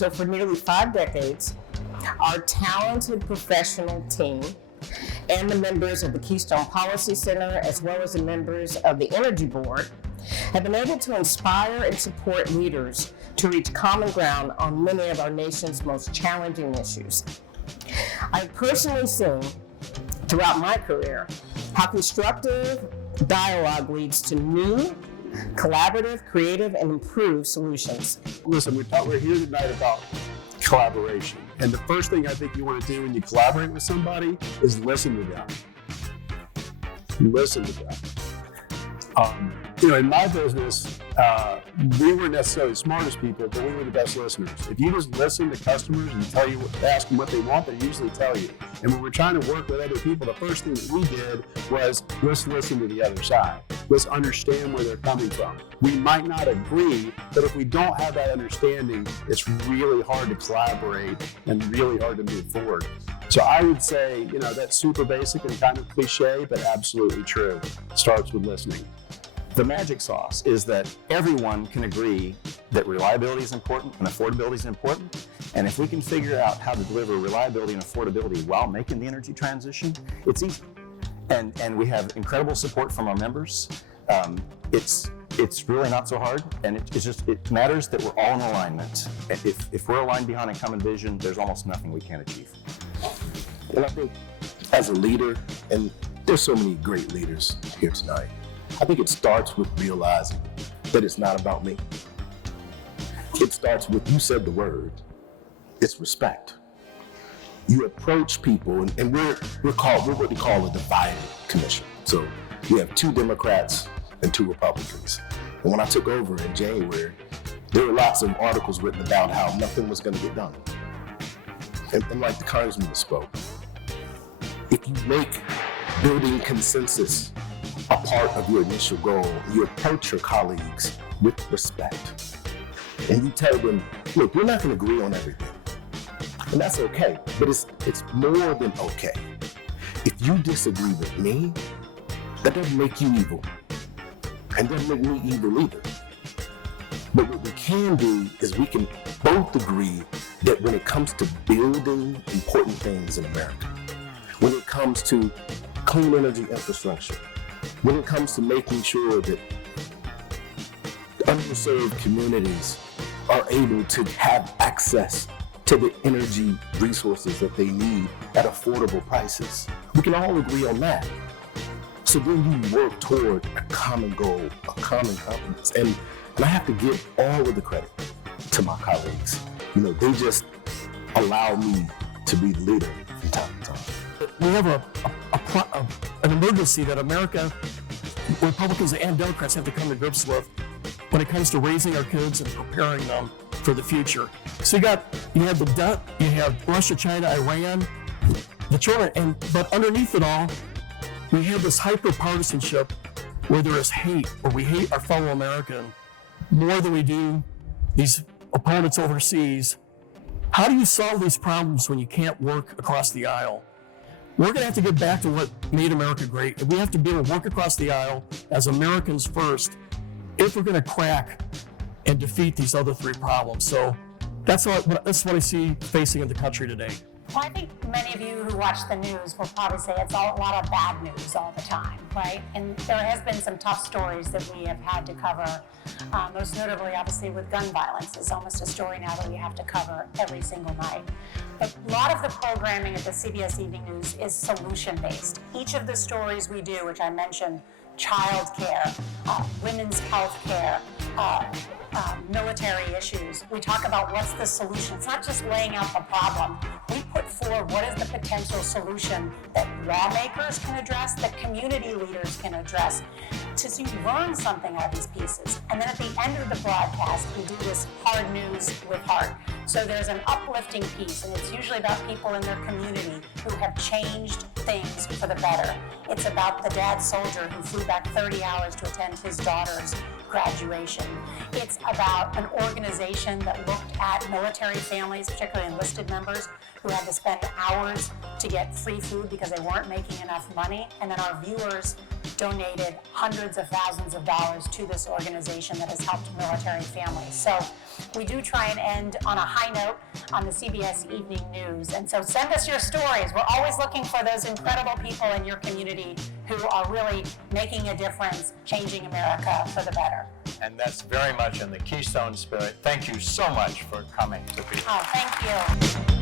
So for nearly 5 decades, our talented professional team and the members of the Keystone Policy Center, as well as the members of the Energy Board, have been able to inspire and support leaders to reach common ground on many of our nation's most challenging issues. I've personally seen throughout my career how constructive dialogue leads to new, collaborative, creative, and improved solutions. Listen, we're here tonight about collaboration. And the first thing I think you want to do when you collaborate with somebody is listen to them. Listen to them. In my business, we weren't necessarily the smartest people, but we were the best listeners. If you just listen to customers and ask them what they want, they usually tell you. And when we're trying to work with other people, the first thing that we did was let's listen to the other side. Let's understand where they're coming from. We might not agree, but if we don't have that understanding, it's really hard to collaborate and really hard to move forward. So I would say, that's super basic and kind of cliche, but absolutely true. It starts with listening. The magic sauce is that everyone can agree that reliability is important and affordability is important. And if we can figure out how to deliver reliability and affordability while making the energy transition, it's easy. And we have incredible support from our members. It's really not so hard, and it matters that we're all in alignment. If we're aligned behind a common vision, there's almost nothing we can't achieve. And I think as a leader, and there's so many great leaders here tonight, I think it starts with realizing that it's not about me. It starts with, you said the word, it's respect. You approach people, and we're what we call a divided commission. So we have 2 Democrats and 2 Republicans. And when I took over in January, there were lots of articles written about how nothing was going to get done. And like the Congressman spoke, if you make building consensus a part of your initial goal, you approach your colleagues with respect. And you tell them, look, we're not going to agree on everything. And that's okay, but it's more than okay. If you disagree with me, that doesn't make you evil. And doesn't make me evil either. But what we can do is we can both agree that when it comes to building important things in America, when it comes to clean energy infrastructure, when it comes to making sure that underserved communities are able to have access to the energy resources that they need at affordable prices, we can all agree on that. So then you work toward a common goal, a common compromise. And I have to give all of the credit to my colleagues. They just allow me to be the leader from time to time. We have an emergency that America, Republicans and Democrats have to come to grips with when it comes to raising our kids and preparing them for the future. So you have the debt, you have Russia, China, Iran, the children, but underneath it all, we have this hyper-partisanship where there is hate, where we hate our fellow American more than we do these opponents overseas. How do you solve these problems when you can't work across the aisle? We're going to have to get back to what made America great. We have to be able to work across the aisle as Americans first if we're going to crack and defeat these other 3 problems. So that's what I see facing in the country today. Well, I think many of you who watch the news will probably say it's a lot of bad news all the time, right? And there has been some tough stories that we have had to cover, most notably, obviously, with gun violence. It's almost a story now that we have to cover every single night. But a lot of the programming at the CBS Evening News is solution-based. Each of the stories we do, which I mentioned, child care, women's health care, military issues. We talk about what's the solution. It's not just laying out the problem. We put forward what is the potential solution that lawmakers can address, that community leaders can address, so you learn something out of these pieces. And then at the end of the broadcast, we do this hard news with heart. So there's an uplifting piece, and it's usually about people in their community who have changed things for the better. It's about the dad soldier who flew back 30 hours to attend his daughter's graduation. It's about an organization that looked at military families, particularly enlisted members, who had to spend hours to get free food because they weren't making enough money. And then our viewers donated hundreds of thousands of dollars to this organization that has helped military families. So we do try and end on a high note on the CBS Evening News. And so send us your stories. We're always looking for those incredible people in your community who are really making a difference, changing America for the better. And that's very much in the Keystone spirit. Thank you so much for coming to be here. Oh, thank you.